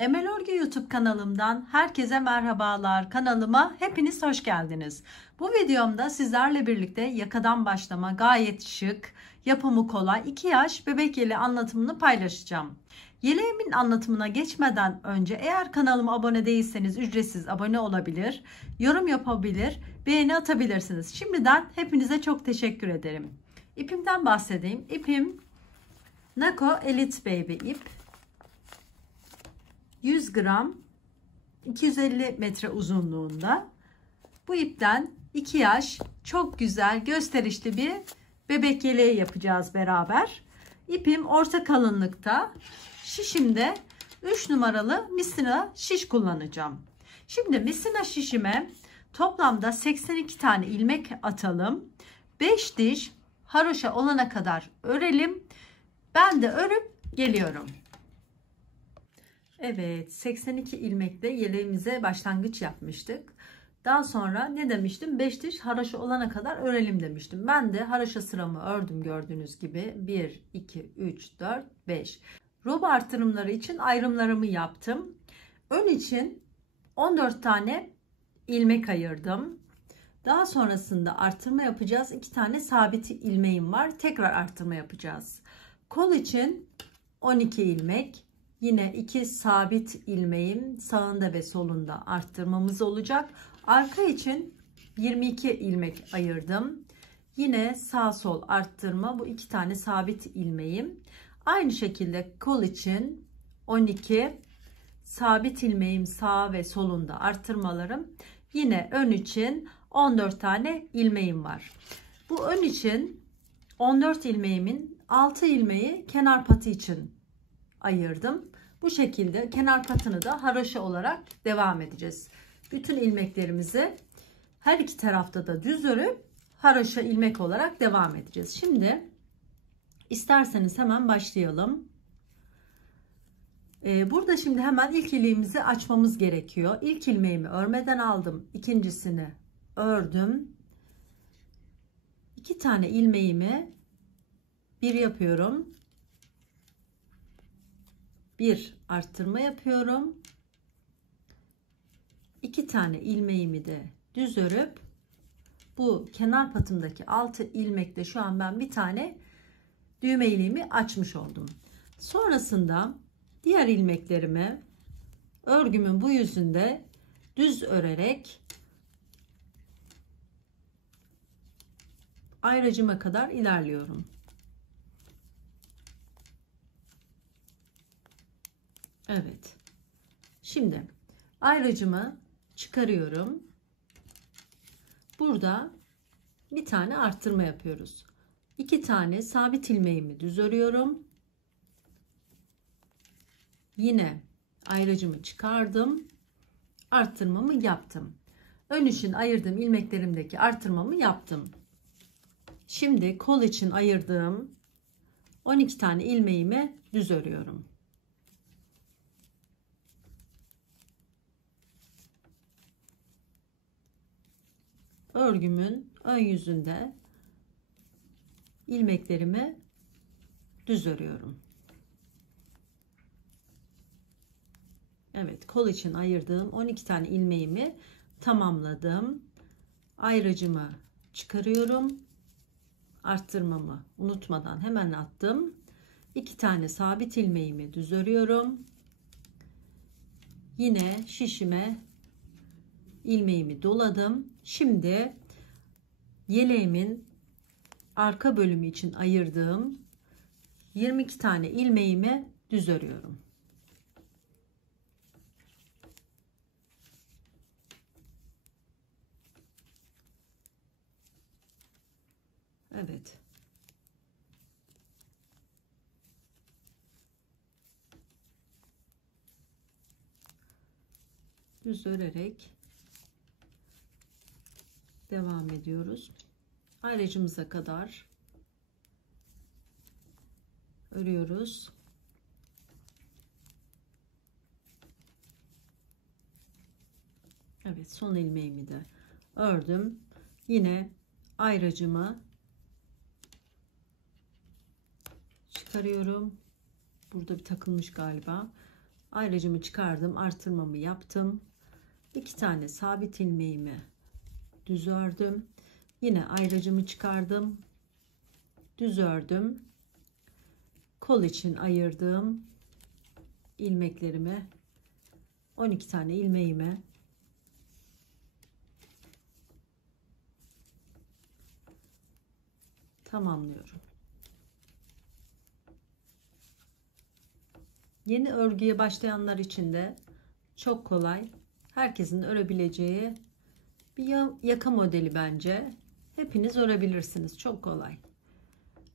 Emel Örgü YouTube kanalımdan herkese merhabalar. Kanalıma hepiniz hoş geldiniz. Bu videomda sizlerle birlikte yakadan başlama gayet şık, yapımı kolay 2 yaş bebek yeleği anlatımını paylaşacağım. Yeleğimin anlatımına geçmeden önce eğer kanalıma abone değilseniz ücretsiz abone olabilir, yorum yapabilir, beğeni atabilirsiniz. Şimdiden hepinize çok teşekkür ederim. İpimden bahsedeyim. İpim Nako Elite Baby ip. 100 gram 250 metre uzunluğunda. Bu ipten 2 yaş çok güzel gösterişli bir bebek yeleği yapacağız beraber. İpim orta kalınlıkta. Şişimde 3 numaralı misina şiş kullanacağım. Şimdi misina şişime toplamda 82 tane ilmek atalım. 5 diş haroşa olana kadar örelim. Ben de örüp geliyorum. Evet, 82 ilmekle yeleğimize başlangıç yapmıştık. Daha sonra ne demiştim? 5 diş haroşa olana kadar örelim demiştim. Ben de haroşa sıramı ördüm gördüğünüz gibi. 1, 2, 3, 4, 5. Roba artırımları için ayrımlarımı yaptım. Ön için 14 tane ilmek ayırdım. Daha sonrasında artırma yapacağız. 2 tane sabit ilmeğim var. Tekrar artırma yapacağız. Kol için 12 ilmek. Yine 2 sabit ilmeğim sağında ve solunda arttırmamız olacak. Arka için 22 ilmek ayırdım. Yine sağ sol arttırma, bu 2 tane sabit ilmeğim. Aynı şekilde kol için 12 sabit ilmeğim sağ ve solunda arttırmalarım. Yine ön için 14 tane ilmeğim var. Bu ön için 14 ilmeğimin 6 ilmeği kenar patı için ayırdım. Bu şekilde kenar patını da haroşa olarak devam edeceğiz. Bütün ilmeklerimizi her iki tarafta da düz örüp haroşa ilmek olarak devam edeceğiz. Şimdi isterseniz hemen başlayalım. Burada şimdi hemen ilk ilmeğimizi açmamız gerekiyor. İlk ilmeğimi örmeden aldım. İkincisini ördüm. 2 tane ilmeğimi bir yapıyorum. Bir arttırma yapıyorum. 2 tane ilmeğimi de düz örüp bu kenar patımdaki 6 ilmekte şu an ben bir tane düğme ilmeğimi açmış oldum. Sonrasında diğer ilmeklerimi örgümün bu yüzünde düz örerek ayracıma kadar ilerliyorum. Evet. Şimdi ayracımı çıkarıyorum. Burada bir tane arttırma yapıyoruz. 2 tane sabit ilmeğimi düz örüyorum. Yine ayracımı çıkardım. Arttırmamı yaptım. Ön için ayırdığım ilmeklerimdeki arttırmamı yaptım. Şimdi kol için ayırdığım 12 tane ilmeğimi düz örüyorum. Örgümün ön yüzünde ilmeklerimi düz örüyorum. Evet, kol için ayırdığım 12 tane ilmeğimi tamamladım. Ayracımı çıkarıyorum. Arttırmamı unutmadan hemen attım. 2 tane sabit ilmeğimi düz örüyorum. Yine şişime ilmeğimi doladım. Şimdi yeleğimin arka bölümü için ayırdığım 22 tane ilmeğimi düz örüyorum. Evet. Düz örerek devam ediyoruz. Ayracımıza kadar örüyoruz. Evet, son ilmeğimi de ördüm. Yine ayracımı çıkarıyorum. Burada bir takılmış galiba. Ayracımı çıkardım, artırmamı yaptım. 2 tane sabit ilmeğimi düz ördüm. Yine ayracımı çıkardım, düz ördüm. Kol için ayırdığım ilmeklerimi, 12 tane ilmeğimi tamamlıyorum. Yeni örgüye başlayanlar için de çok kolay, herkesin örebileceği bir yaka modeli bence. Hepiniz örebilirsiniz, çok kolay.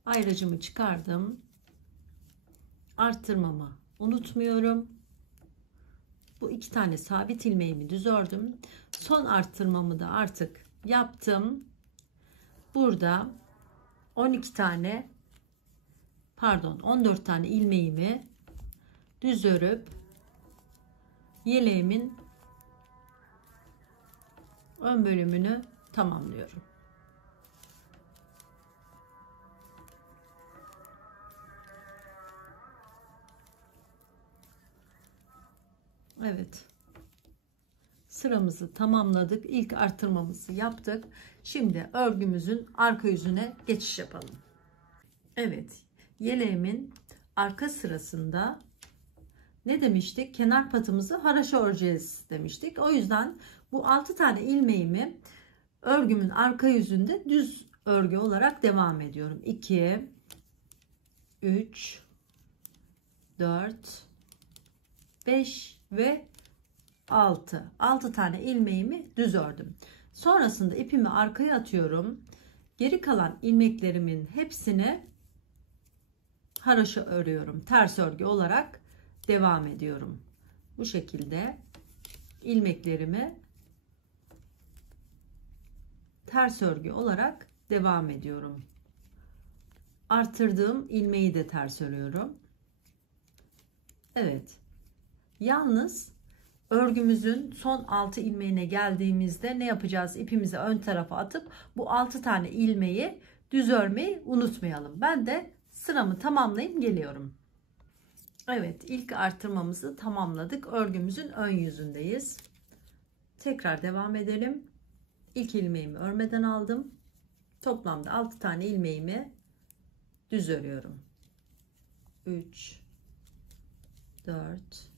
Ayracımı çıkardım, artırmamı unutmuyorum. Bu 2 tane sabit ilmeğimi düz ördüm. Son artırmamı da artık yaptım. Burada 14 tane ilmeğimi düz örüp yeleğimin ön bölümünü tamamlıyorum. Evet. Sıramızı tamamladık. İlk artırmamızı yaptık. Şimdi örgümüzün arka yüzüne geçiş yapalım. Evet. Yeleğimin arka sırasında ne demiştik? Kenar patımızı haraşo öreceğiz demiştik. O yüzden bu 6 tane ilmeğimi örgümün arka yüzünde düz örgü olarak devam ediyorum. 2 3 4 5 ve 6 tane ilmeğimi düz ördüm. Sonrasında ipimi arkaya atıyorum. Geri kalan ilmeklerimin hepsini haraşo örüyorum. Ters örgü olarak devam ediyorum. Bu şekilde ilmeklerimi ters örgü olarak devam ediyorum. Artırdığım ilmeği de ters örüyorum. Evet. Yalnız örgümüzün son 6 ilmeğine geldiğimizde ne yapacağız? İpimizi ön tarafa atıp bu 6 tane ilmeği düz örmeyi unutmayalım. Ben de sıramı tamamlayayım geliyorum. Evet, ilk artırmamızı tamamladık. Örgümüzün ön yüzündeyiz. Tekrar devam edelim. İlk ilmeğimi örmeden aldım. Toplamda 6 tane ilmeğimi düz örüyorum. 3 4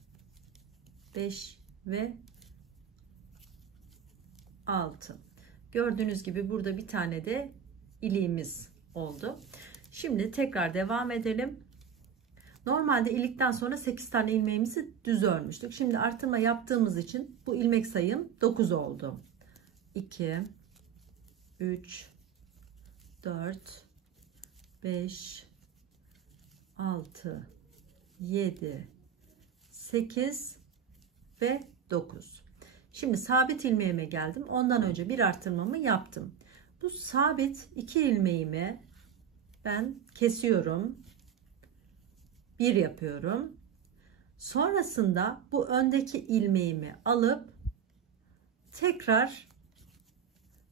5 ve 6. Gördüğünüz gibi burada bir tane de iliğimiz oldu. Şimdi tekrar devam edelim. Normalde ilikten sonra 8 tane ilmeğimizi düz örmüştük. Şimdi artırma yaptığımız için bu ilmek sayım 9 oldu. 2 3 4 5 6 7 8 ve 9. Şimdi sabit ilmeğime geldim. Ondan önce bir artırmamı yaptım. Bu sabit 2 ilmeğimi ben kesiyorum. 1 yapıyorum. Sonrasında bu öndeki ilmeğimi alıp tekrar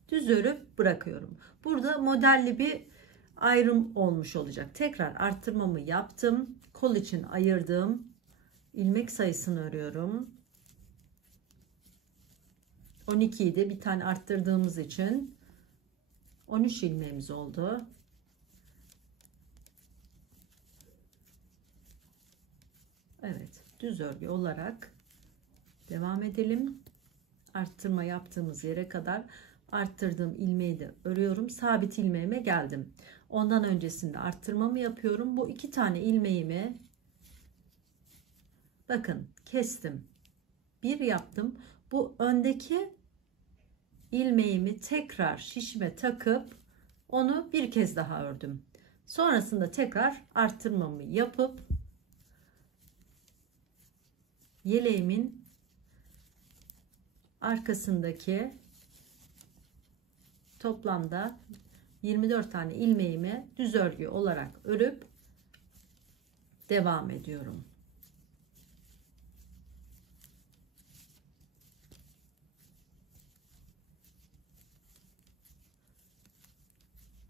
düz örüp bırakıyorum. Burada modelli bir ayrım olmuş olacak. Tekrar arttırmamı yaptım. Kol için ayırdığım ilmek sayısını örüyorum. 12'yi de bir tane arttırdığımız için 13 ilmeğimiz oldu. Evet, düz örgü olarak devam edelim. Arttırma yaptığımız yere kadar arttırdığım ilmeği de örüyorum. Sabit ilmeğime geldim. Ondan öncesinde arttırmamı yapıyorum. Bu 2 tane ilmeğimi bakın kestim. 1 yaptım. Bu öndeki ilmeğimi tekrar şişime takıp onu bir kez daha ördüm. Sonrasında tekrar arttırmamı yapıp yeleğimin arkasındaki toplamda 24 tane ilmeğimi düz örgü olarak örüp devam ediyorum.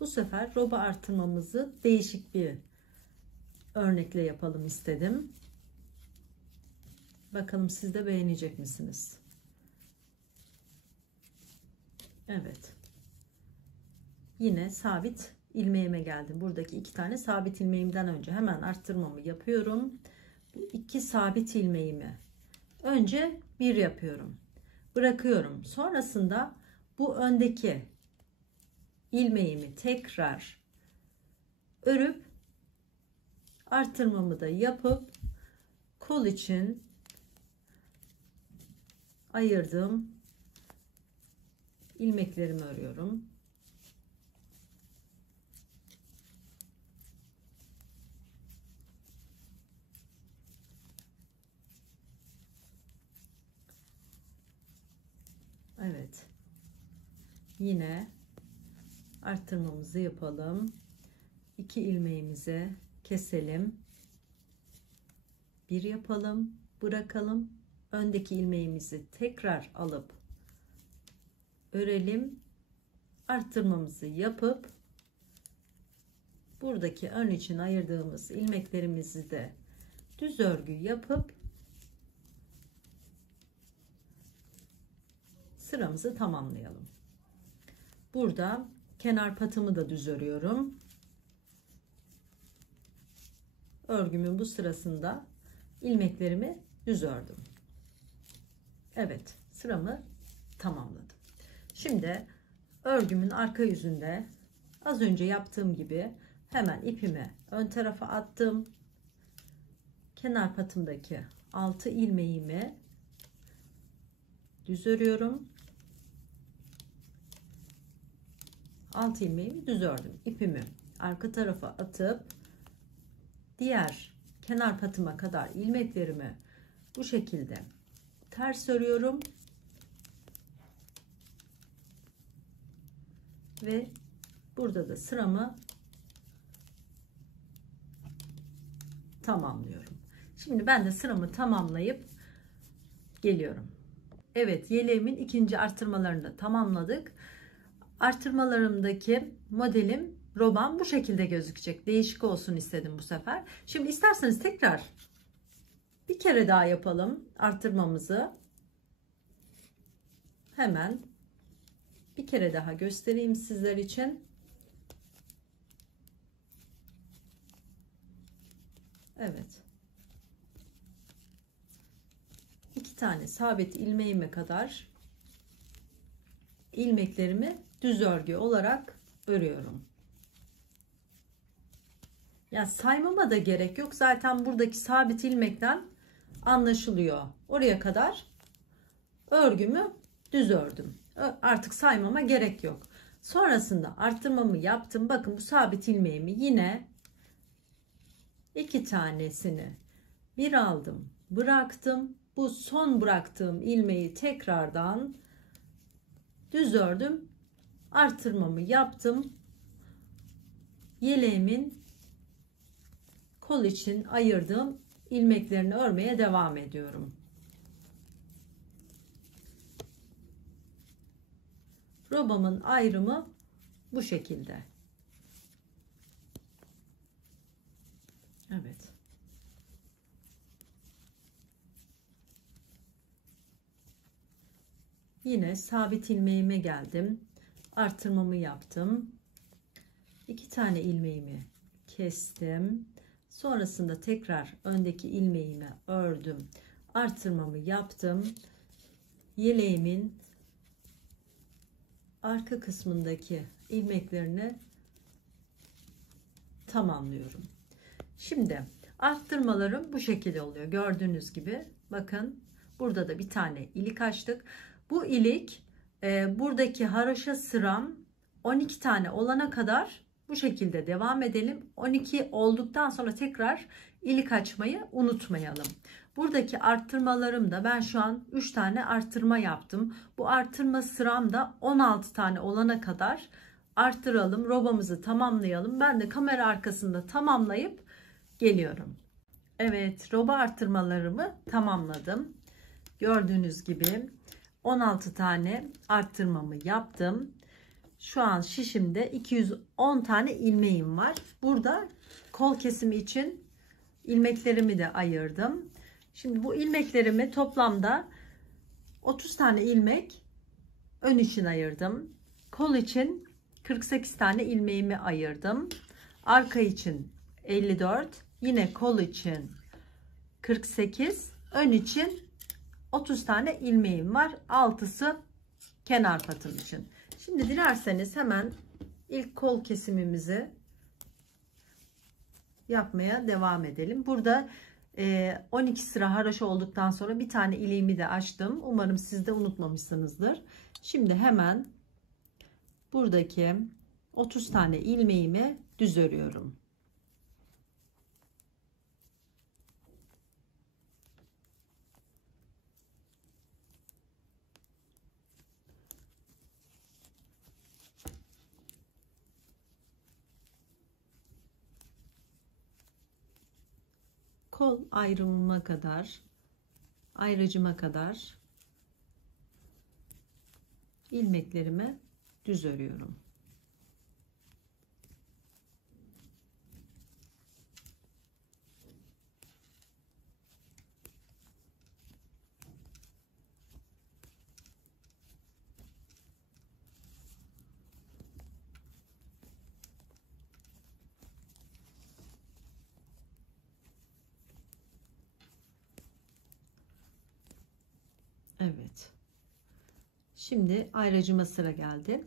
Bu sefer roba artırmamızı değişik bir örnekle yapalım istedim. Bakalım siz de beğenecek misiniz? Evet. Yine sabit ilmeğime geldim. Buradaki 2 tane sabit ilmeğimden önce hemen arttırmamı yapıyorum. Bu 2 sabit ilmeğimi önce bir yapıyorum. Bırakıyorum. Sonrasında bu öndeki ilmeğimi tekrar örüp arttırmamı da yapıp kol için ayırdığım ilmeklerimi örüyorum. Evet. Yine arttırmamızı yapalım. 2 ilmeğimizi keselim. Bir yapalım, bırakalım. Öndeki ilmeğimizi tekrar alıp örelim. Arttırmamızı yapıp buradaki ön için ayırdığımız ilmeklerimizi de düz örgü yapıp sıramızı tamamlayalım. Burada kenar patımı da düz örüyorum. Örgümün bu sırasında ilmeklerimi düz ördüm. Evet, sıramı tamamladım. Şimdi örgümün arka yüzünde az önce yaptığım gibi hemen ipimi ön tarafa attım. Kenar patımdaki 6 ilmeğimi düz örüyorum. 6 ilmeğimi düz ördüm. İpimi arka tarafa atıp diğer kenar patıma kadar ilmeklerimi bu şekilde ters örüyorum ve burada da sıramı tamamlıyorum. Şimdi ben de sıramı tamamlayıp geliyorum. Evet, yeleğimin ikinci artırmalarını da tamamladık. Artırmalarımdaki modelim, robam bu şekilde gözükecek. Değişik olsun istedim bu sefer. Şimdi isterseniz tekrar bir kere daha yapalım artırmamızı. Hemen bir kere daha göstereyim sizler için. Evet. 2 tane sabit ilmeğime kadar ilmeklerimi düz örgü olarak örüyorum. Ya saymama da gerek yok. Zaten buradaki sabit ilmekten anlaşılıyor. Oraya kadar örgümü düz ördüm. Artık saymama gerek yok. Sonrasında arttırmamı yaptım. Bakın bu sabit ilmeğimi yine 2 tanesini bir aldım, bıraktım. Bu son bıraktığım ilmeği tekrardan düz ördüm. Artırmamı yaptım. Yeleğimin kol için ayırdığım ilmeklerini örmeye devam ediyorum. Robamın ayrımı bu şekilde. Evet. Yine sabit ilmeğime geldim. Artırmamı yaptım. 2 tane ilmeğimi kestim. Sonrasında tekrar öndeki ilmeğimi ördüm. Artırmamı yaptım. Yeleğimin arka kısmındaki ilmeklerini tamamlıyorum. Şimdi arttırmalarım bu şekilde oluyor. Gördüğünüz gibi bakın burada da bir tane ilik açtık. Bu ilik buradaki haroşa sıram 12 tane olana kadar bu şekilde devam edelim. 12 olduktan sonra tekrar ilik açmayı unutmayalım. Buradaki arttırmalarım da ben şu an 3 tane arttırma yaptım. Bu arttırma sıram da 16 tane olana kadar arttıralım. Robamızı tamamlayalım. Ben de kamera arkasında tamamlayıp geliyorum. Evet, roba arttırmalarımı tamamladım. Gördüğünüz gibi 16 tane arttırmamı yaptım. Şu an şişimde 210 tane ilmeğim var. Burada kol kesimi için ilmeklerimi de ayırdım. Şimdi bu ilmeklerimi toplamda 30 tane ilmek ön için ayırdım. Kol için 48 tane ilmeğimi ayırdım. Arka için 54, yine kol için 48, ön için 30 tane ilmeğim var. 6'sı kenar patım için. Şimdi dilerseniz hemen ilk kol kesimimizi yapmaya devam edelim. Burada 12 sıra haraşo olduktan sonra bir tane iliğimi de açtım. Umarım siz de unutmamışsınızdır. Şimdi hemen buradaki 30 tane ilmeğimi düz örüyorum. Kol ayrımıma kadar, ayrıcıma kadar ilmeklerimi düz örüyorum. Evet. Şimdi ayracıma sıra geldi.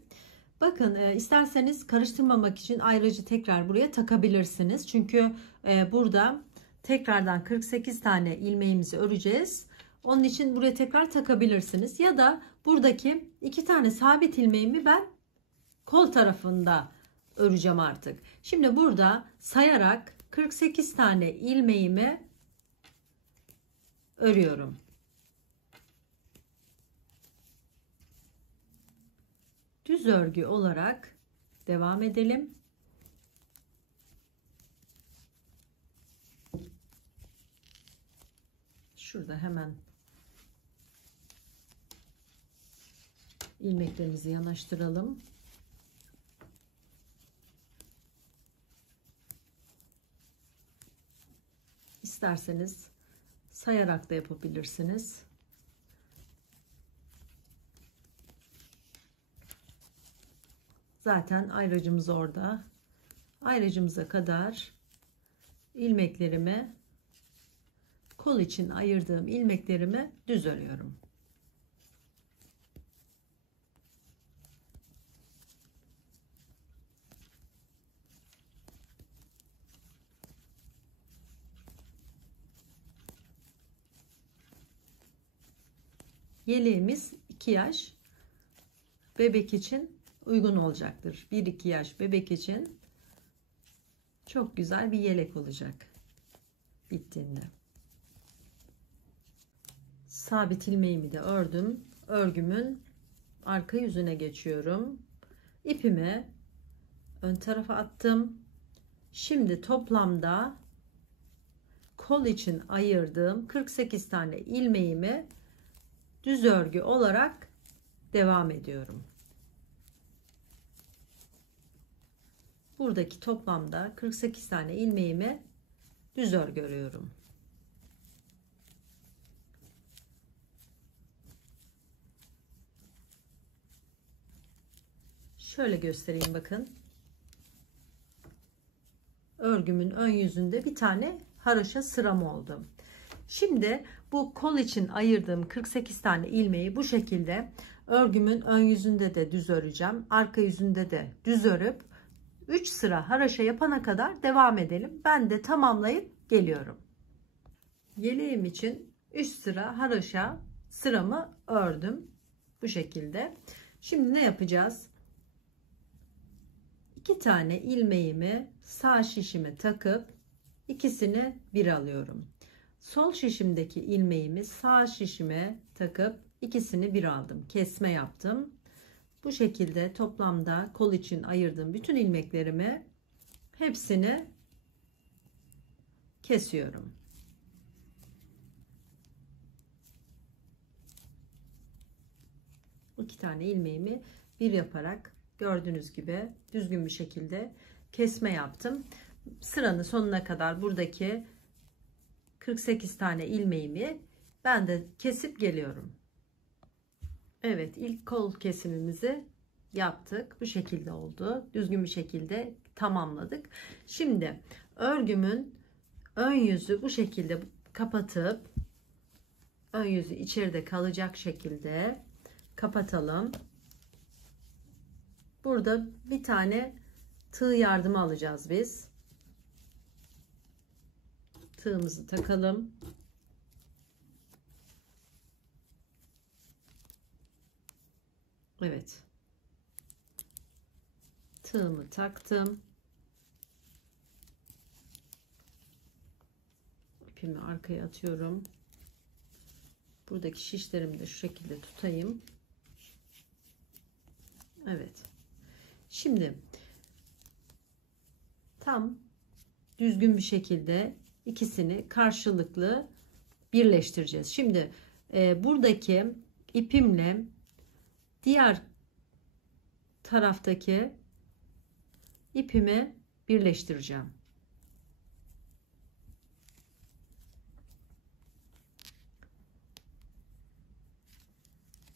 Bakın isterseniz karıştırmamak için ayracı tekrar buraya takabilirsiniz. Çünkü burada tekrardan 48 tane ilmeğimizi öreceğiz. Onun için buraya tekrar takabilirsiniz. Ya da buradaki 2 tane sabit ilmeğimi ben kol tarafında öreceğim artık. Şimdi burada sayarak 48 tane ilmeğimi örüyorum. Düz örgü olarak devam edelim. Şurada hemen ilmeklerimizi yanaştıralım. İsterseniz sayarak da yapabilirsiniz. Zaten ayracımız orada. Ayracımıza kadar ilmeklerimi, kol için ayırdığım ilmeklerimi düz örüyorum. Yeleğimiz 2 yaş bebek için uygun olacaktır. 1-2 yaş bebek için çok güzel bir yelek olacak bittiğinde. Sabit ilmeğimi de ördüm. Örgümün arka yüzüne geçiyorum. İpimi ön tarafa attım. Şimdi toplamda kol için ayırdığım 48 tane ilmeğimi düz örgü olarak devam ediyorum. Buradaki toplamda 48 tane ilmeğimi düz örgü örüyorum. Şöyle göstereyim bakın. Örgümün ön yüzünde bir tane haroşa sıram oldu. Şimdi bu kol için ayırdığım 48 tane ilmeği bu şekilde örgümün ön yüzünde de düz öreceğim. Arka yüzünde de düz örüp 3 sıra haroşa yapana kadar devam edelim. Ben de tamamlayıp geliyorum. Yeleğim için 3 sıra haroşa sıramı ördüm. Bu şekilde. Şimdi ne yapacağız? 2 tane ilmeğimi sağ şişime takıp ikisini bir alıyorum. Sol şişimdeki ilmeğimi sağ şişime takıp ikisini bir aldım. Kesme yaptım. Bu şekilde toplamda kol için ayırdığım bütün ilmeklerimi hepsini kesiyorum. Bu 2 tane ilmeğimi bir yaparak gördüğünüz gibi düzgün bir şekilde kesme yaptım. Sıranın sonuna kadar buradaki 48 tane ilmeğimi ben de kesip geliyorum. Evet, ilk kol kesimimizi yaptık. Bu şekilde oldu. Düzgün bir şekilde tamamladık. Şimdi örgümün ön yüzü bu şekilde kapatıp ön yüzü içeride kalacak şekilde kapatalım. Burada bir tane tığ yardımı alacağız biz. Tığımızı takalım. Evet. Tığımı taktım. İpimi arkaya atıyorum. Buradaki şişlerimi de şu şekilde tutayım. Evet. Şimdi tam düzgün bir şekilde ikisini karşılıklı birleştireceğiz. Şimdi buradaki ipimle diğer taraftaki ipimi birleştireceğim.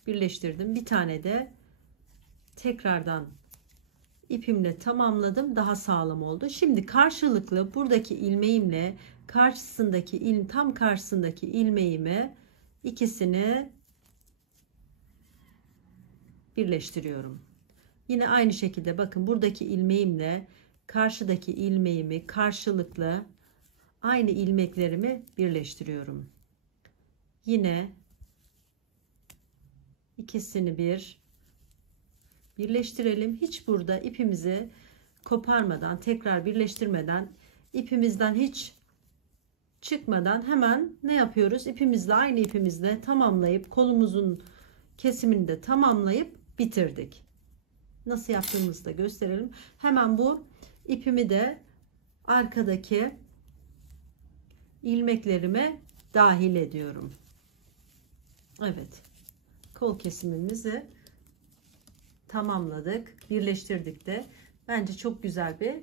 Birleştirdim. Bir tane de tekrardan ipimle tamamladım. Daha sağlam oldu. Şimdi karşılıklı buradaki ilmeğimle tam karşısındaki ilmeğimi ikisini birleştiriyorum. Yine aynı şekilde bakın buradaki ilmeğimle karşıdaki ilmeğimi karşılıklı aynı ilmeklerimi birleştiriyorum. Yine ikisini birleştirelim. Hiç burada ipimizi koparmadan, tekrar birleştirmeden, ipimizden hiç çıkmadan hemen ne yapıyoruz? İpimizle, aynı ipimizle tamamlayıp kolumuzun kesimini de tamamlayıp bitirdik. Nasıl yaptığımızı da gösterelim. Hemen bu ipimi de arkadaki ilmeklerime dahil ediyorum. Evet. Kol kesimimizi tamamladık. Birleştirdik de. Bence çok güzel bir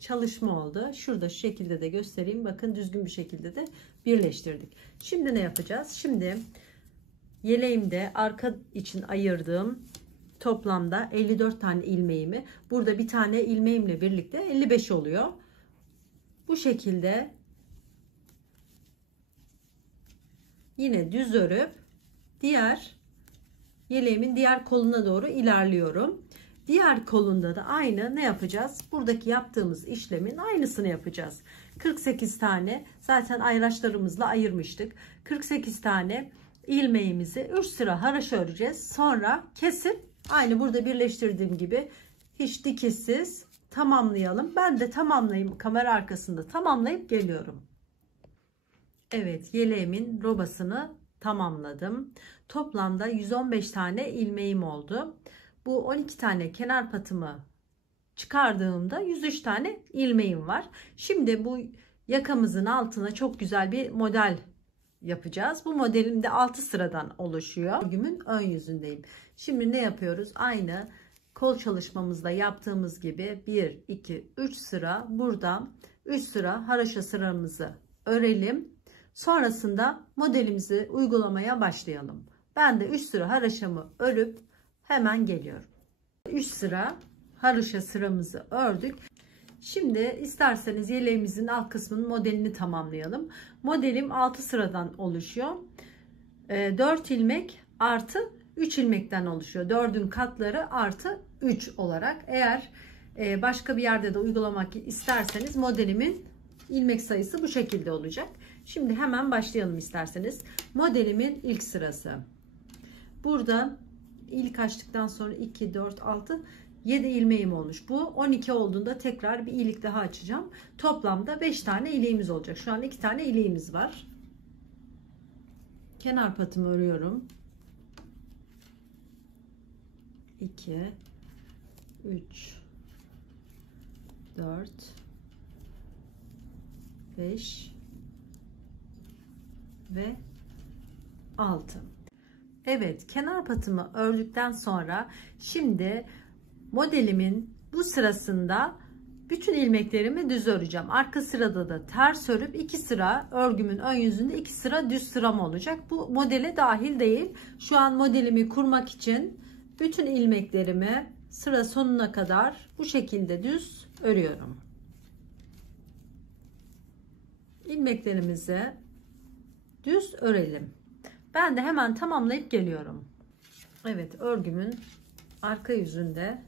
çalışma oldu. Şurada şu şekilde de göstereyim. Bakın düzgün bir şekilde de birleştirdik. Şimdi ne yapacağız? Şimdi yeleğimde arka için ayırdığım toplamda 54 tane ilmeğimi, burada bir tane ilmeğimle birlikte 55 oluyor. Bu şekilde yine düz örüp diğer yeleğimin diğer koluna doğru ilerliyorum. Diğer kolunda da aynı ne yapacağız? Buradaki yaptığımız işlemin aynısını yapacağız. 48 tane zaten ayraçlarımızla ayırmıştık. 48 tane ilmeğimizi 3 sıra haraşo öreceğiz. Sonra kesip aynı burada birleştirdiğim gibi hiç dikişsiz tamamlayalım. Ben de tamamlayayım, kamera arkasında tamamlayıp geliyorum. Evet, yeleğimin robasını tamamladım. Toplamda 115 tane ilmeğim oldu. Bu 12 tane kenar patımı çıkardığımda 103 tane ilmeğim var. Şimdi bu yakamızın altına çok güzel bir model yapacağız. Bu modelim de 6 sıradan oluşuyor. Örgümün ön yüzündeyim. Şimdi ne yapıyoruz? Aynı kol çalışmamızda yaptığımız gibi 1, 2, 3 sıra buradan 3 sıra haraşo sıramızı örelim. Sonrasında modelimizi uygulamaya başlayalım. Ben de 3 sıra haraşamı örüp hemen geliyorum. 3 sıra haraşo sıramızı ördük. Şimdi isterseniz yeleğimizin alt kısmının modelini tamamlayalım. Modelim 6 sıradan oluşuyor. 4 ilmek artı 3 ilmekten oluşuyor. 4'ün katları artı 3 olarak. Eğer başka bir yerde de uygulamak isterseniz modelimin ilmek sayısı bu şekilde olacak. Şimdi hemen başlayalım isterseniz. Modelimin ilk sırası. Burada ilk açtıktan sonra 2, 4, 6, 7 ilmeğim olmuş. Bu 12 olduğunda tekrar bir ilik daha açacağım. Toplamda 5 tane ileğimiz olacak. Şu an 2 tane ileğimiz var. Kenar patımı örüyorum. 2, 3, 4, 5 ve 6. Evet, kenar patımı ördükten sonra şimdi modelimin bu sırasında bütün ilmeklerimi düz öreceğim. Arka sırada da ters örüp 2 sıra örgümün ön yüzünde 2 sıra düz sıram olacak. Bu modele dahil değil. Şu an modelimi kurmak için bütün ilmeklerimi sıra sonuna kadar bu şekilde düz örüyorum. İlmeklerimizi düz örelim. Ben de hemen tamamlayıp geliyorum. Evet, örgümün arka yüzünde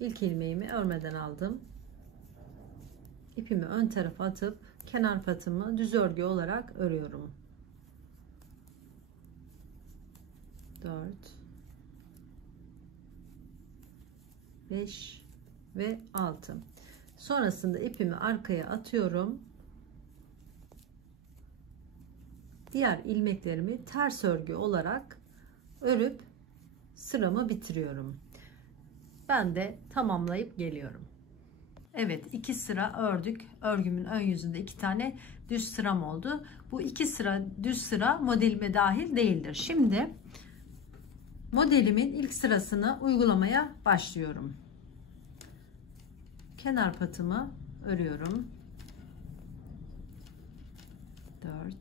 ilk ilmeğimi örmeden aldım. İpimi ön tarafa atıp kenar patımı düz örgü olarak örüyorum. 4 5 ve 6. Sonrasında ipimi arkaya atıyorum. Diğer ilmeklerimi ters örgü olarak örüp sıramı bitiriyorum. Ben de tamamlayıp geliyorum. Evet, 2 sıra ördük. Örgümün ön yüzünde 2 tane düz sıram oldu. Bu 2 sıra düz sıra modelime dahil değildir. Şimdi modelimin ilk sırasını uygulamaya başlıyorum. Kenar patımı örüyorum. 4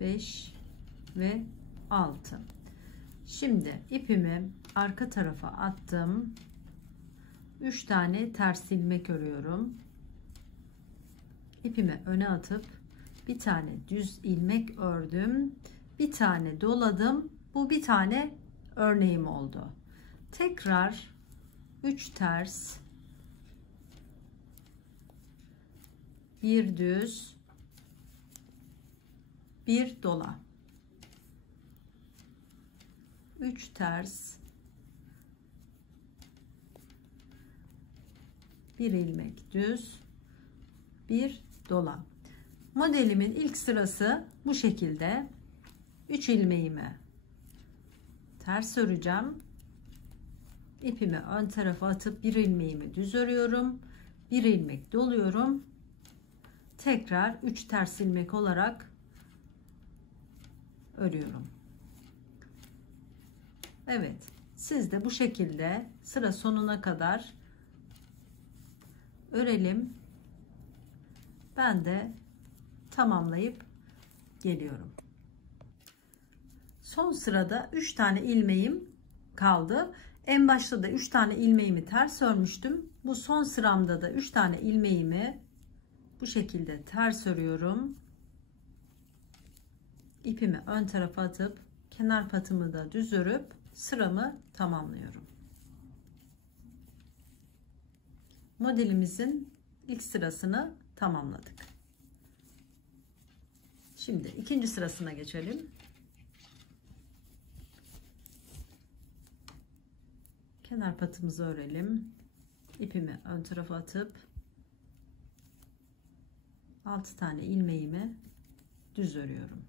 5 ve 6. Şimdi ipimi arka tarafa attım. 3 tane ters ilmek örüyorum. İpimi öne atıp bir tane düz ilmek ördüm. Bir tane doladım. Bu bir tane örneğim oldu. Tekrar 3 ters, bir düz, bir dola. 3 ters, bir ilmek düz, bir dola. Modelimin ilk sırası bu şekilde. 3 ilmeğimi ters öreceğim. İpimi ön tarafa atıp bir ilmeğimi düz örüyorum. Bir ilmek doluyorum. Tekrar 3 ters ilmek olarak örüyorum. Evet, siz de bu şekilde sıra sonuna kadar örelim. Ben de tamamlayıp geliyorum. Son sırada 3 tane ilmeğim kaldı. En başta da 3 tane ilmeğimi ters örmüştüm. Bu son sıramda da 3 tane ilmeğimi bu şekilde ters örüyorum. İpimi ön tarafa atıp kenar patımı da düz örüp sıramı tamamlıyorum. Modelimizin ilk sırasını tamamladık. Şimdi ikinci sırasına geçelim. Kenar patımızı örelim. İpimi ön tarafa atıp 6 tane ilmeğimi düz örüyorum.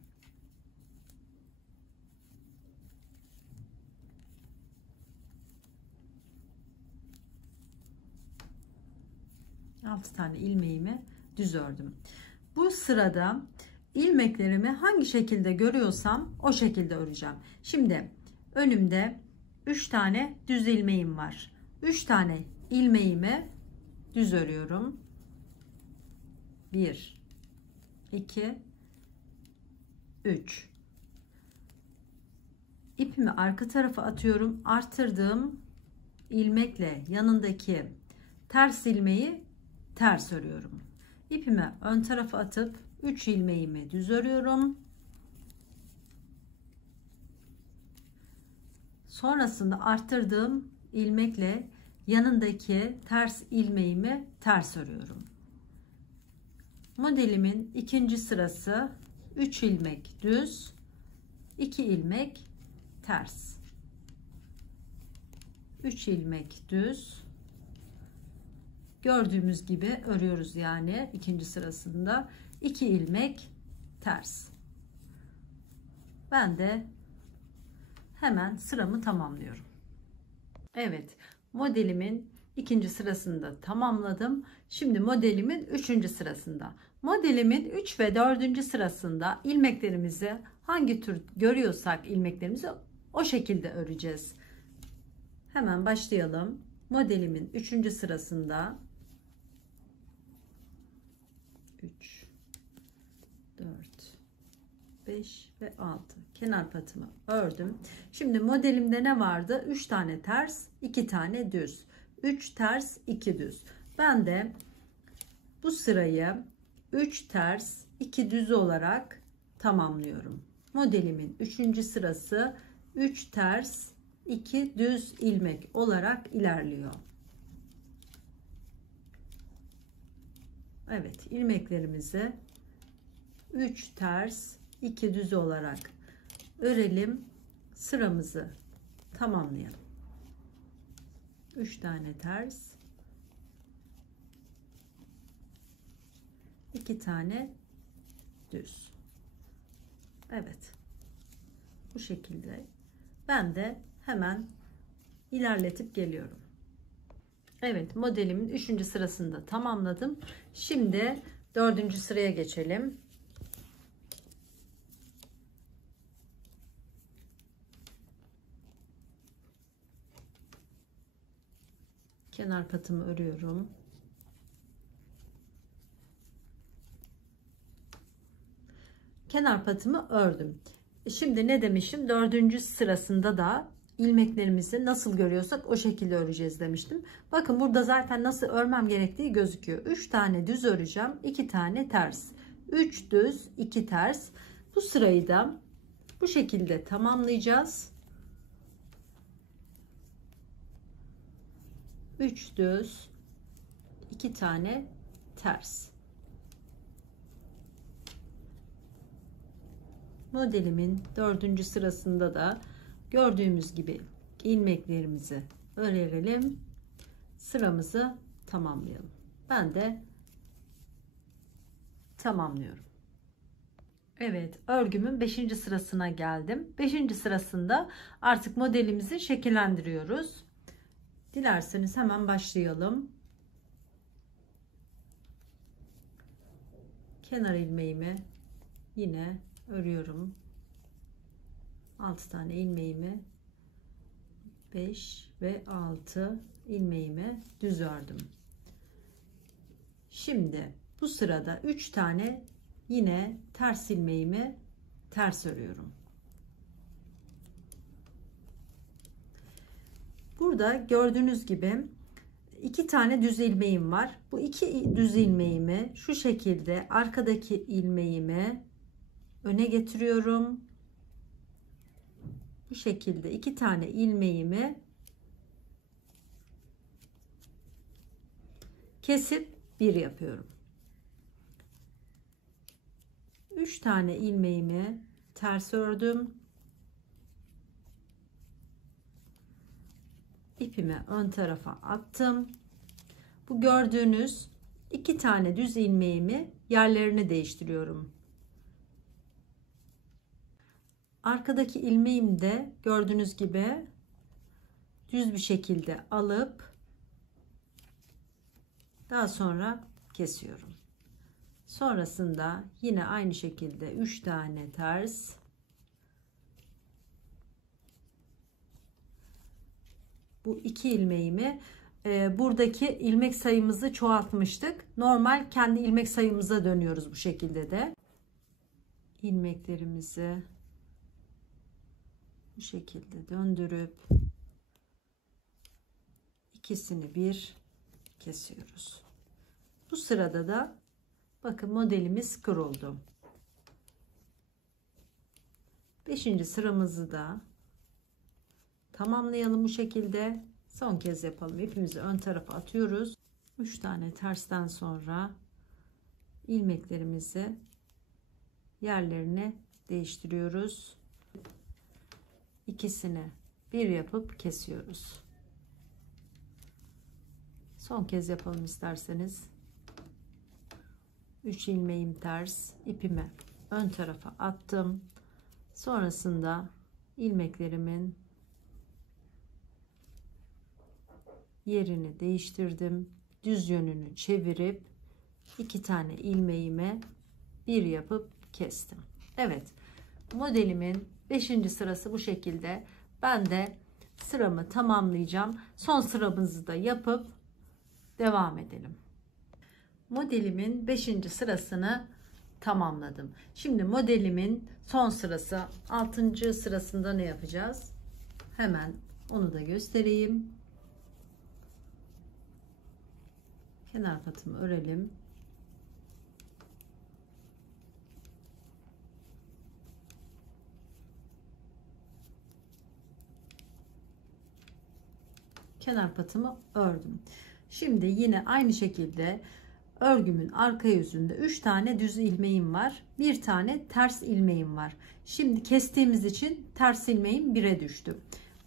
Altı tane ilmeğimi düz ördüm. Bu sırada ilmeklerimi hangi şekilde görüyorsam o şekilde öreceğim. Şimdi önümde 3 tane düz ilmeğim var. 3 tane ilmeğimi düz örüyorum. 1 2 3. İpimi arka tarafa atıyorum. Arttırdığım ilmekle yanındaki ters ilmeği ters örüyorum. İpimi ön tarafa atıp 3 ilmeğimi düz örüyorum. Sonrasında arttırdığım ilmekle yanındaki ters ilmeğimi ters örüyorum. Modelimin ikinci sırası 3 ilmek düz, 2 ilmek ters. 3 ilmek düz. Gördüğümüz gibi örüyoruz yani ikinci sırasında 2 ilmek ters. Ben de hemen sıramı tamamlıyorum. Evet, modelimin ikinci sırasında tamamladım. Şimdi modelimin üçüncü sırasında. Modelimin 3 ve 4. sırasında ilmeklerimizi hangi tür görüyorsak ilmeklerimizi o şekilde öreceğiz. Hemen başlayalım. modelimin 3. sırasında 3, 4, 5 ve 6 kenar patımı ördüm. Şimdi modelimde ne vardı? 3 tane ters, 2 tane düz. 3 ters, 2 düz. Ben de bu sırayı 3 ters, 2 düz olarak tamamlıyorum. Modelimin 3. sırası 3 ters, 2 düz ilmek olarak ilerliyor. Evet, ilmeklerimizi 3 ters, 2 düz olarak örelim. Sıramızı tamamlayalım. 3 tane ters, 2 tane düz. Evet. Bu şekilde. Ben de hemen ilerletip geliyorum. Evet, modelimin 3. sırasında tamamladım. Şimdi 4. sıraya geçelim. Kenar patımı örüyorum. Kenar patımı ördüm. Şimdi ne demişim? 4. sırasında da ilmeklerimizi nasıl görüyorsak o şekilde öreceğiz demiştim. Bakın burada zaten nasıl örmem gerektiği gözüküyor. 3 tane düz öreceğim, 2 tane ters. 3 düz, 2 ters. Bu sırayı da bu şekilde tamamlayacağız. 3 düz, 2 tane ters. Modelimin 4. sırasında da gördüğümüz gibi ilmeklerimizi örelim. Sıramızı tamamlayalım. Ben de tamamlıyorum. Evet, örgümün 5. sırasına geldim. 5. sırasında artık modelimizi şekillendiriyoruz. Dilerseniz hemen başlayalım. Kenar ilmeğimi yine örüyorum. 6 tane ilmeğimi 5 ve 6 ilmeğimi düz ördüm. Şimdi bu sırada 3 tane yine ters ilmeğimi ters örüyorum. Burada gördüğünüz gibi 2 tane düz ilmeğim var. Bu 2 düz ilmeğimi şu şekilde arkadaki ilmeğimi öne getiriyorum. Bu şekilde 2 tane ilmeğimi kesip bir yapıyorum. 3 tane ilmeğimi ters ördüm. İpimi ön tarafa attım. Bu gördüğünüz 2 tane düz ilmeğimi yerlerini değiştiriyorum. Arkadaki ilmeğimi de gördüğünüz gibi düz bir şekilde alıp daha sonra kesiyorum. Sonrasında yine aynı şekilde 3 tane ters, bu 2 ilmeğimi buradaki ilmek sayımızı çoğaltmıştık. Normal kendi ilmek sayımıza dönüyoruz bu şekilde de. İlmeklerimizi bu şekilde döndürüp ikisini bir kesiyoruz. Bu sırada da bakın modelimiz kuruldu. 5. sıramızı da tamamlayalım bu şekilde. Son kez yapalım. İpimizi ön tarafa atıyoruz. 3 tane tersten sonra ilmeklerimizi yerlerini değiştiriyoruz. İkisini bir yapıp kesiyoruz. Son kez yapalım isterseniz. 3 ilmeğim ters, ipimi ön tarafa attım. Sonrasında ilmeklerimin yerini değiştirdim. Düz yönünü çevirip 2 tane ilmeğime bir yapıp kestim. Evet, modelimin 5. sırası bu şekilde. Ben de sıramı tamamlayacağım. Son sıramızı da yapıp devam edelim. Modelimin 5. sırasını tamamladım. Şimdi modelimin son sırası 6. sırasında ne yapacağız? Hemen onu da göstereyim. Kenar patımı örelim. Kenar patımı ördüm. Şimdi yine aynı şekilde örgümün arka yüzünde 3 tane düz ilmeğim var. Bir tane ters ilmeğim var. Şimdi kestiğimiz için ters ilmeğim 1'e düştü.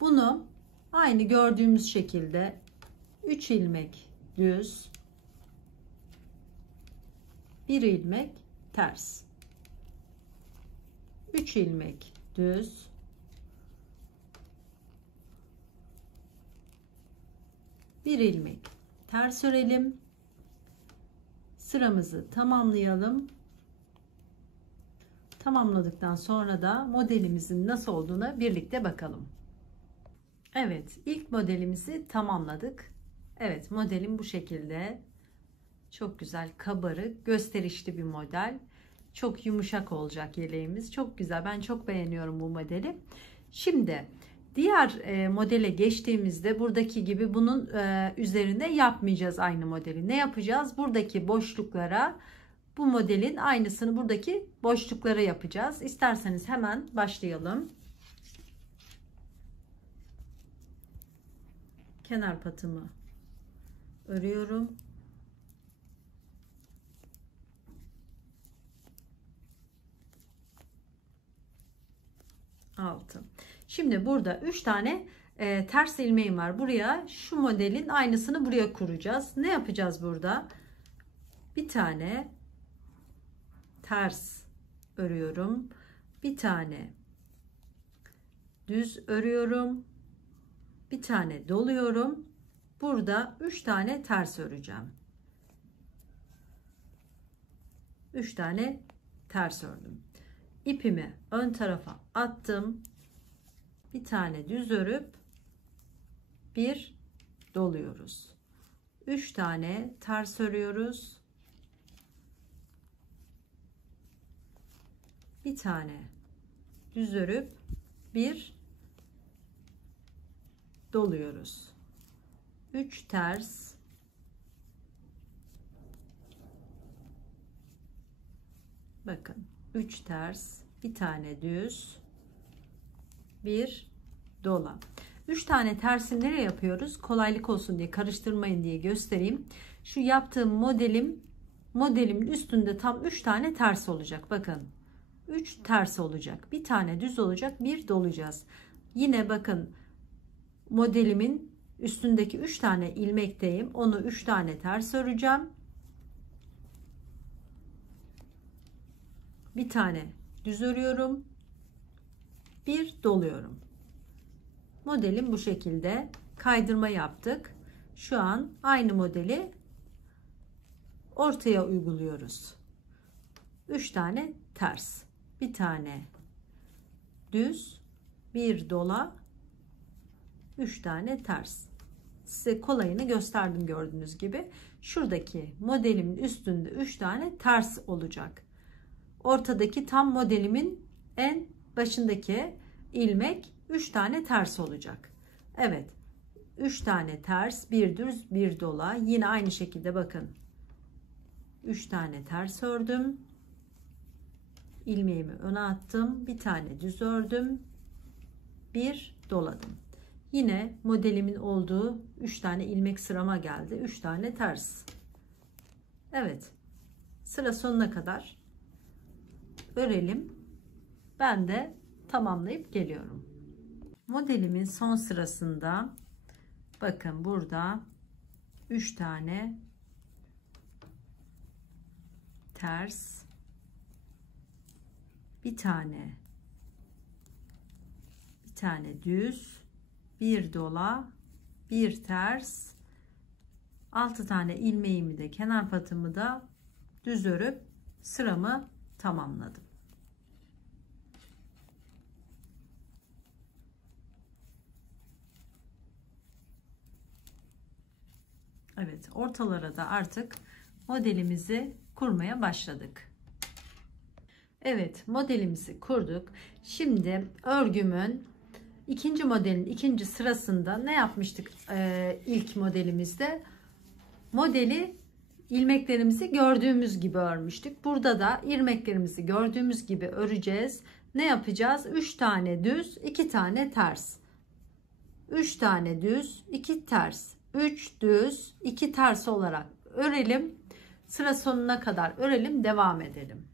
Bunu aynı gördüğümüz şekilde 3 ilmek düz, 1 ilmek ters, 3 ilmek düz, 1 ilmek ters örelim. Sıramızı tamamlayalım. Tamamladıktan sonra da modelimizin nasıl olduğuna birlikte bakalım. Evet, ilk modelimizi tamamladık. Evet, modelim bu şekilde. Çok güzel, kabarık, gösterişli bir model. Çok yumuşak olacak yeleğimiz. Çok güzel. Ben çok beğeniyorum bu modeli. Şimdi diğer modele geçtiğimizde buradaki gibi bunun üzerinde yapmayacağız aynı modeli. Ne yapacağız? Buradaki boşluklara bu modelin aynısını buradaki boşluklara yapacağız. İsterseniz hemen başlayalım. Kenar patımı örüyorum. Altı. Şimdi burada 3 tane ters ilmeğim var. Buraya şu modelin aynısını buraya kuracağız. Ne yapacağız burada? Bir tane ters örüyorum. Bir tane düz örüyorum. Bir tane doluyorum. Burada 3 tane ters öreceğim. 3 tane ters ördüm. İpimi ön tarafa attım. Bir tane düz örüp bir doluyoruz. 3 tane ters örüyoruz. Bir tane düz örüp bir doluyoruz. 3 ters, bakın 3 ters, bir tane düz, bir dola. 3 tane tersi nereye yapıyoruz? Kolaylık olsun diye, karıştırmayın diye göstereyim. Şu yaptığım modelimin üstünde tam 3 tane ters olacak. Bakın 3 ters olacak. Bir tane düz olacak. Bir dolayacağız. Yine bakın modelimin üstündeki 3 tane ilmekteyim. Onu 3 tane ters öreceğim. Bir tane düz örüyorum. Bir doluyorum. Modelim bu şekilde. Kaydırma yaptık. Şu an aynı modeli ortaya uyguluyoruz. 3 tane ters. Bir tane düz. Bir dola. 3 tane ters. Size kolayını gösterdim gördüğünüz gibi. Şuradaki modelimin üstünde 3 tane ters olacak. Ortadaki tam modelimin en başındaki ilmek 3 tane ters olacak. Evet. 3 tane ters, bir düz, bir dola. Yine aynı şekilde bakın. 3 tane ters ördüm. İlmeğimi öne attım. Bir tane düz ördüm. Bir doladım. Yine modelimin olduğu 3 tane ilmek sırama geldi. 3 tane ters. Evet. Sıra sonuna kadar örelim. Ben de tamamlayıp geliyorum. Modelimin son sırasında bakın burada 3 tane ters, bir tane düz, bir dola, bir ters, 6 tane ilmeğimi de kenar patımı da düz örüp sıramı tamamladım. Evet, ortalara da artık modelimizi kurmaya başladık. Evet, modelimizi kurduk. Şimdi örgümün ikinci modelin ikinci sırasında ne yapmıştık? İlk modelimizde modeli ilmeklerimizi gördüğümüz gibi örmüştük. Burada da ilmeklerimizi gördüğümüz gibi öreceğiz. Ne yapacağız? 3 tane düz, 2 tane ters. 3 tane düz, 2 ters. 3 düz, 2 ters olarak örelim. Sıra sonuna kadar örelim, devam edelim.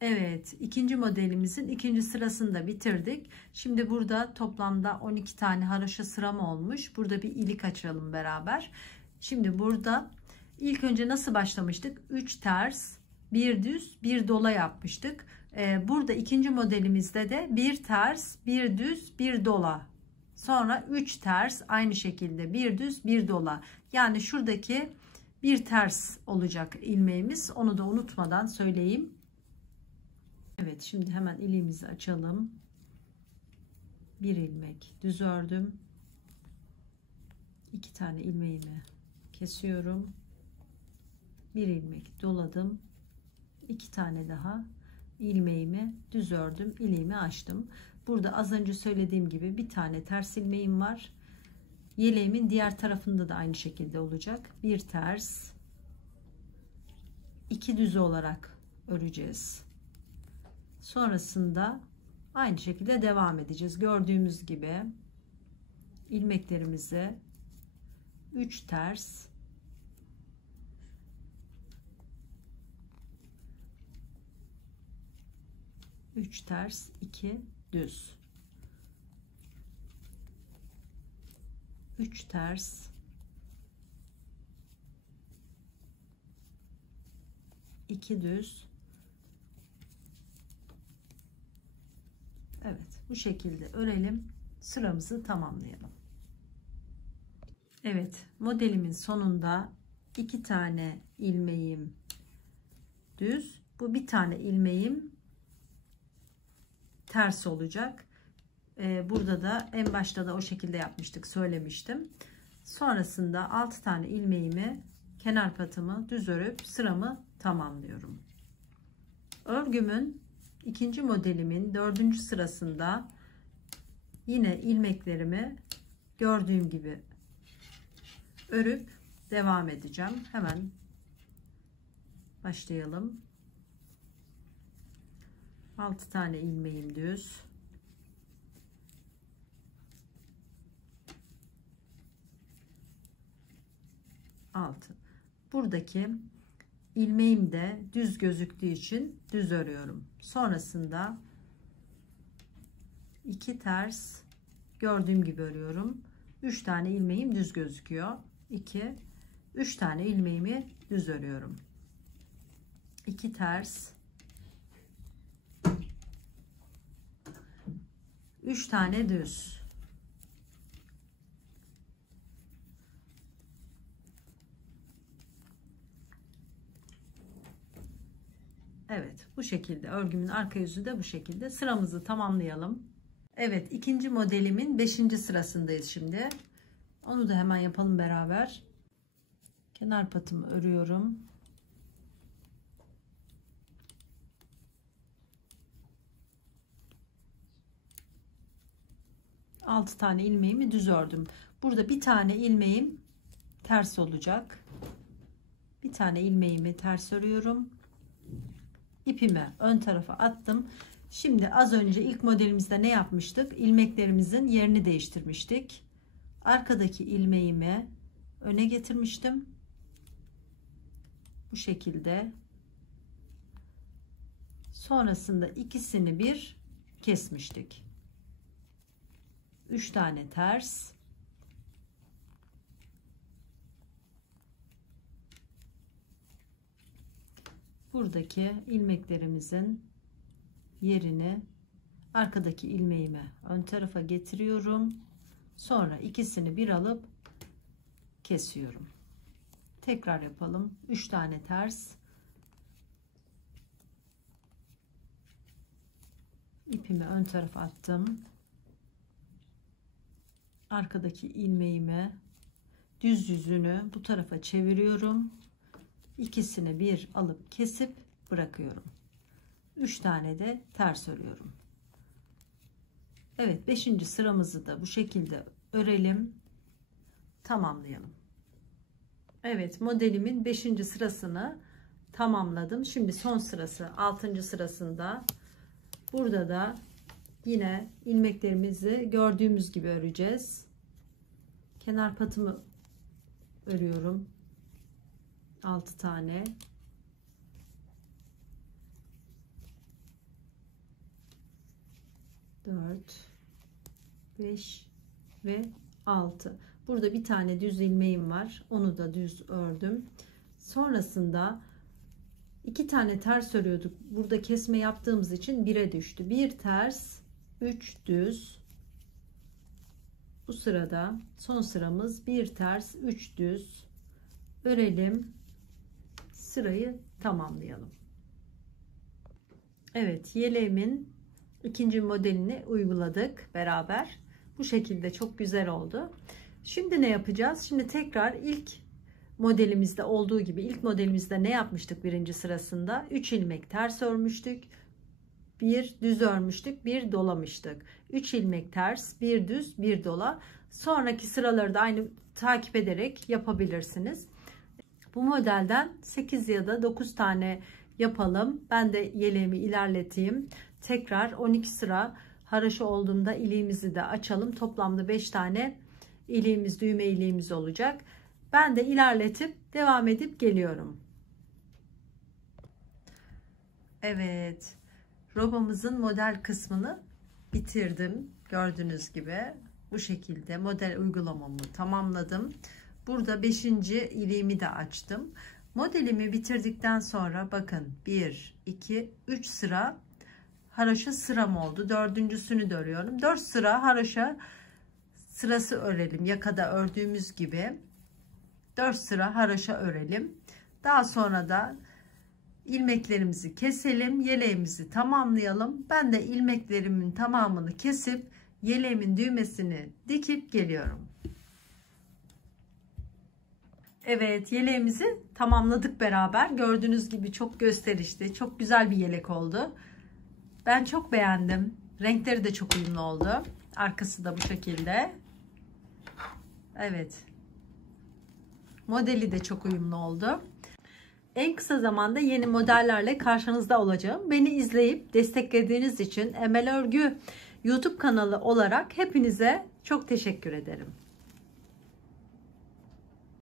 Evet, ikinci modelimizin ikinci sırasını da bitirdik. Şimdi burada toplamda 12 tane haroşa sıram olmuş. Burada bir ilik açalım beraber. Şimdi burada ilk önce nasıl başlamıştık? 3 ters, 1 düz, 1 dola yapmıştık. Burada ikinci modelimizde de 1 ters, 1 düz, 1 dola. Sonra 3 ters, aynı şekilde 1 düz, 1 dola. Yani şuradaki bir ters olacak ilmeğimiz. Onu da unutmadan söyleyeyim. Evet, şimdi hemen iliğimizi açalım. Bir ilmek düz ördüm. 2 tane ilmeğimi kesiyorum. Bir ilmek doladım. 2 tane daha ilmeğimi düz ördüm. İliğimi açtım. Burada az önce söylediğim gibi bir tane ters ilmeğim var. Yeleğimin diğer tarafında da aynı şekilde olacak. Bir ters, 2 düz olarak öreceğiz. Sonrasında aynı şekilde devam edeceğiz. Gördüğümüz gibi ilmeklerimizi 3 ters, 3 ters, 2 düz, 3 ters, 2 düz. Evet, bu şekilde örelim, sıramızı tamamlayalım. Evet, modelimin sonunda 2 tane ilmeğim düz, bu bir tane ilmeğim ters olacak. Burada da en başta da o şekilde yapmıştık, söylemiştim. Sonrasında 6 tane ilmeğimi, kenar patımı düz örüp sıramı tamamlıyorum. Örgümün ikinci modelimin 4. sırasında yine ilmeklerimi gördüğüm gibi örüp devam edeceğim. Hemen başlayalım. 6 tane ilmeğim düz, 6. Buradaki ilmeğim de düz gözüktüğü için düz örüyorum. Sonrasında 2 ters, gördüğüm gibi örüyorum. 3 tane ilmeğim düz gözüküyor. 2, 3 tane ilmeğimi düz örüyorum. 2 ters, 3 tane düz, evet, bu şekilde örgümün arka yüzü de bu şekilde. Sıramızı tamamlayalım. Evet, ikinci modelimin 5. sırasındayız şimdi. Onu da hemen yapalım beraber. Kenar patımı örüyorum. Altı tane ilmeğimi düz ördüm. Burada bir tane ilmeğim ters olacak. Bir tane ilmeğimi ters örüyorum. İpimi ön tarafa attım. Şimdi az önce ilk modelimizde ne yapmıştık? İlmeklerimizin yerini değiştirmiştik. Arkadaki ilmeğimi öne getirmiştim. Bu şekilde. Sonrasında ikisini bir kesmiştik. 3 tane ters, buradaki ilmeklerimizin yerini arkadaki ilmeğimi ön tarafa getiriyorum. Sonra ikisini bir alıp kesiyorum. Tekrar yapalım. 3 tane ters, ipimi ön tarafa attım. Arkadaki ilmeğimi düz yüzünü bu tarafa çeviriyorum. İkisini bir alıp kesip bırakıyorum. 3 tane de ters örüyorum. Evet, 5. sıramızı da bu şekilde örelim, tamamlayalım. Evet, modelimin 5. sırasını tamamladım. Şimdi son sırası 6. sırasında. Burada da yine ilmeklerimizi gördüğümüz gibi öreceğiz. Kenar patımı örüyorum. 6 tane. 4, 5 ve 6. Burada bir tane düz ilmeğim var. Onu da düz ördüm. Sonrasında 2 tane ters örüyorduk. Burada kesme yaptığımız için 1'e düştü. 1 ters, 3 düz. Bu sırada son sıramız 1 ters, 3 düz. Örelim. Sırayı tamamlayalım. Evet, yeleğimin ikinci modelini uyguladık beraber. Bu şekilde çok güzel oldu. Şimdi ne yapacağız? Şimdi tekrar ilk modelimizde olduğu gibi, ilk modelimizde ne yapmıştık birinci sırasında? 3 ilmek ters örmüştük. 1 düz örmüştük. 1 dolamıştık. 3 ilmek ters, 1 düz, 1 dola. Sonraki sıraları da aynı takip ederek yapabilirsiniz. Bu modelden 8 ya da 9 tane yapalım. Ben de yeleğimi ilerleteyim. Tekrar 12 sıra haraşo olduğunda iliğimizi de açalım. Toplamda 5 tane iliğimiz, düğme iliğimiz olacak. Ben de ilerletip devam edip geliyorum. Evet, robamızın model kısmını bitirdim. Gördüğünüz gibi bu şekilde model uygulamamı tamamladım. Burada 5. iliğimi de açtım. Modelimi bitirdikten sonra bakın 1, 2, 3 sıra haraşo sıram oldu. 4.'sünü de örüyorum. 4 sıra haraşo sırası örelim. Yakada ördüğümüz gibi 4 sıra haraşo örelim. Daha sonra da ilmeklerimizi keselim. Yeleğimizi tamamlayalım. Ben de ilmeklerimin tamamını kesip yeleğimin düğmesini dikip geliyorum. Evet, yeleğimizi tamamladık beraber. Gördüğünüz gibi çok gösterişli, çok güzel bir yelek oldu. Ben çok beğendim. Renkleri de çok uyumlu oldu. Arkası da bu şekilde. Evet. Modeli de çok uyumlu oldu. En kısa zamanda yeni modellerle karşınızda olacağım. Beni izleyip desteklediğiniz için Emel Örgü YouTube kanalı olarak hepinize çok teşekkür ederim.